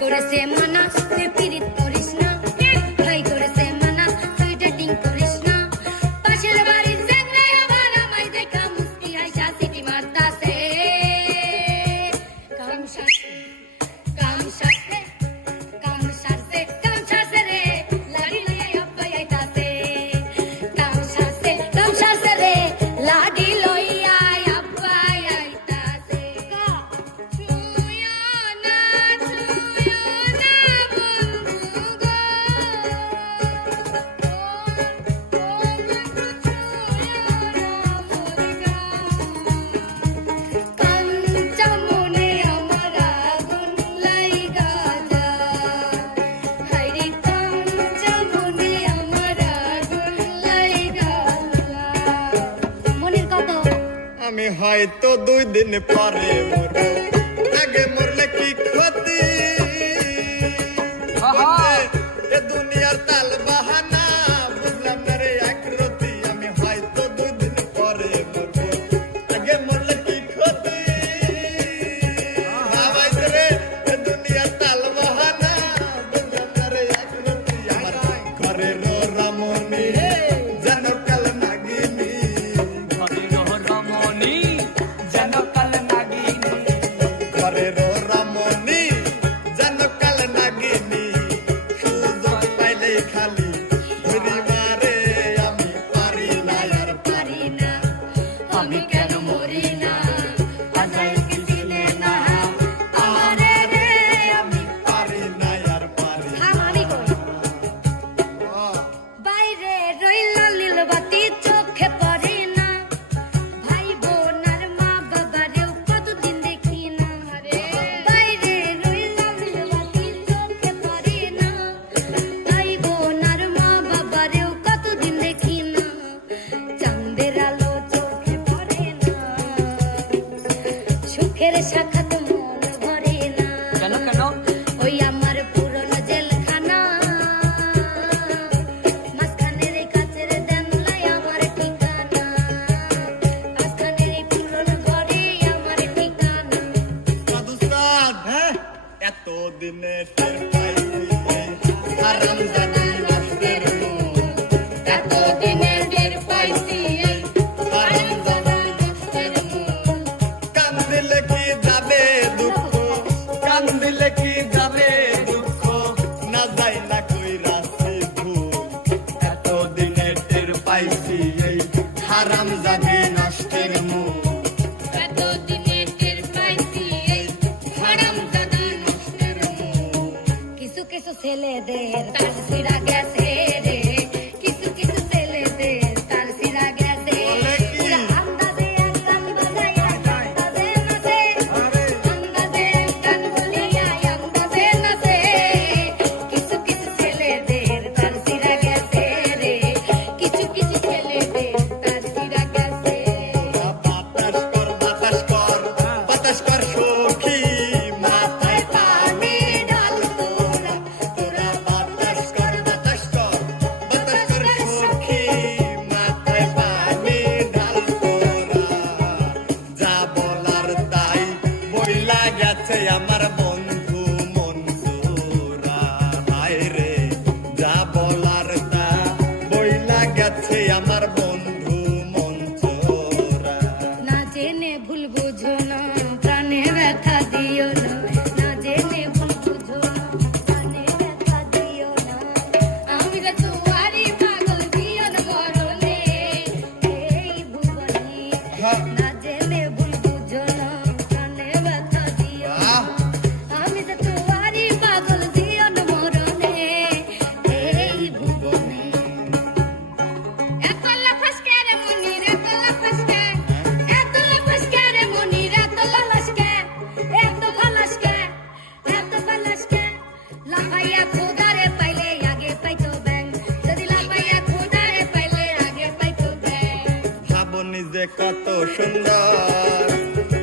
করেছে মানা তুই পিরিত করিস না, ভাই করেছে মানা তুই ডেটিং করিস না। পাশের বাড়ির ছেলে আবার আমায় দেখা মুস্কি হাসা সিটি মারতাছে। কাম সারছে কাম সারছে কাম সারছে কাম সারছে রে লাড়ি লইয়া আব্বাই আইতাছে। কাম সারছে রে লাড়ি লইয়া আব্বাই আইতাছে। ছুঁয়ো না বন্ধু গো, কাঞ্চা মনে আমার আগুন লাইগা যায়, হায়রে কাঞ্চা মনে আমার আগুন লাইগা যায়। মনের কত আমি হয়তো 2 দিন পরে মরবো, আগে মরলে কি ক্ষতি? এ দুনিয়ার তাল বাহানা বুঝলাম না রে একরতি। আমি হয়তো 2 দিন পরে মরবো, আগে মরলে কি ক্ষতি? ভাবাইছে রে এ দুনিয়ার তাল বাহানা বুঝলাম না রে একরতি। আমার ঘরের রমণী যেন কাল নাগিনী, ঘরের রমণী যেন কাল নাগিনী। সুযোগ পাইলেই খালি ধরি মারে, আমি পারি না আর পারি না, আমি কেন মরি না, আজাইকে চিনে না আমারে রে, আমি পারি না আর পারি না। আমি কই বাইরে রইল নীলবাতি চোখে পড়ে না, ভাই বোন আর মা বাবারেও কতদিন দেখি না। বাইরে রইল নীলবাতি চোখে পড়ে না, ভাই বোন আর মা বাবারেও কতদিন দেখি না। চাঁদের আলো চোখে পড়ে না, সুখের সাক্ষাৎ মন ভরে না। ওই আমার পুরনো জেলখানা, মাঝখানের এই কাচের জানলায় আমার ঠিকানা, মাঝখানের এই পুরনো ঘরে আমার ঠিকানা। সাধুসাদ এত দিনে টের পাইছি হারাম জানি নষ্টের মুখ। এত দিনের টের পাইছি এই হারাম জানা নষ্টের মুখ। কান্দিলে কি যাবে দুঃখ, কান্দিলে কি যাবে দুঃখ, না যাই না কই রাশি ভুল। এত দিনে টের পাইছি এই হারাম জানি নষ্টের মুখ। এত দিনের টের পাইছি এই হারাম জানা নষ্টের মুখ। কিছু কিছু ছেলেদের তার সিরা গেছে রে, কিছু কিছু ছেলেদের তার সিরা গেছে। বলে কি? ওরা আন্দাজে এক গান বাজাইয়া আন্দাজে নাচে, আন্দাজে এক গান বলিয়া আন্দাজে নাচে। কিছু কিছু ছেলেদের তার সিরা গেছে রে, কিছু কিছু ছেলেদের তার সিরা গেছে। বাতাস কর বাতাস কর বাতাস কর সখী, মাথায় পানি ঢাল তোরা, তোরা বাতাস কর বাতাস কর বাতাস কর সখী, মাথায় পানি ঢাল তোরা। যা বলার তাই বইলা গেছে আমার বন্ধু মনসুরা, হায় রে যা বলার তা বইলা গেছে আমার বন্ধু মনসুরা। না জেনে ভুল বুঝো না, প্রাণে ব্যথা দিও না, না জেনে ভুল বুঝো না, প্রাণে ব্যথা দিও না। আমি যে তোমারই পাগল জীবন মরণে এই ভুবনে। না জেনে ভুল বুঝো না, প্রাণে ব্যথা দিও না। আমি যে তোমারই পাগল জীবন মরণে এই ভুবনে। এত লাফাসকে রে মনির, এত লাফাসকে, এত লাফাসকে রে মনির, এত লালাসকে, এত ফালাসকে, এত ফালাসকে। লাফাইয়া খোদারে পাইলে আগে পাইতো ব্যাং, যদি লাফাইয়া খোদারে পাইলে আগে পাইতো ব্যাং। ভাবো নিজে কত সুন্দর,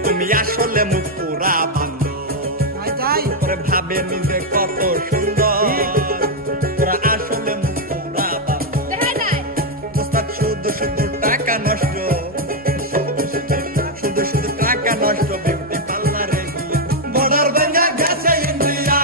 তুমি আসলে মুখ পুরা বান্ধব। ওরে ভাবে নিজে কত সুন্দর, তোরা আসলে মুখ পুরা বান্ধব। বেড়াই যায় ওস্তাদ শুধু শুধু টাকা নষ্ট, শুধু শুধু টাকা নষ্ট বিউটি পার্লারে গিয়া। বর্ডার ভেঙে গেছে ইন্ডিয়া,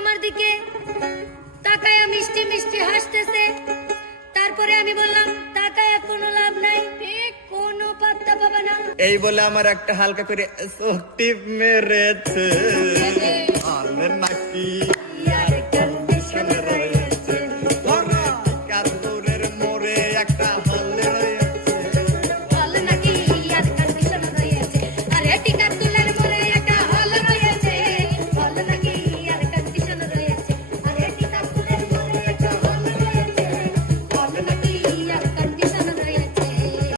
আমার দিকে তাকায়া মিষ্টি মিষ্টি হাসতেছে। তারপরে আমি বললাম, তাকায়া কোনো লাভ নাই, কোনো পাত্তা পাবা না। এই বলে আমার একটা হালকা করে চোখ টিপ মেরেছে। আর নাকি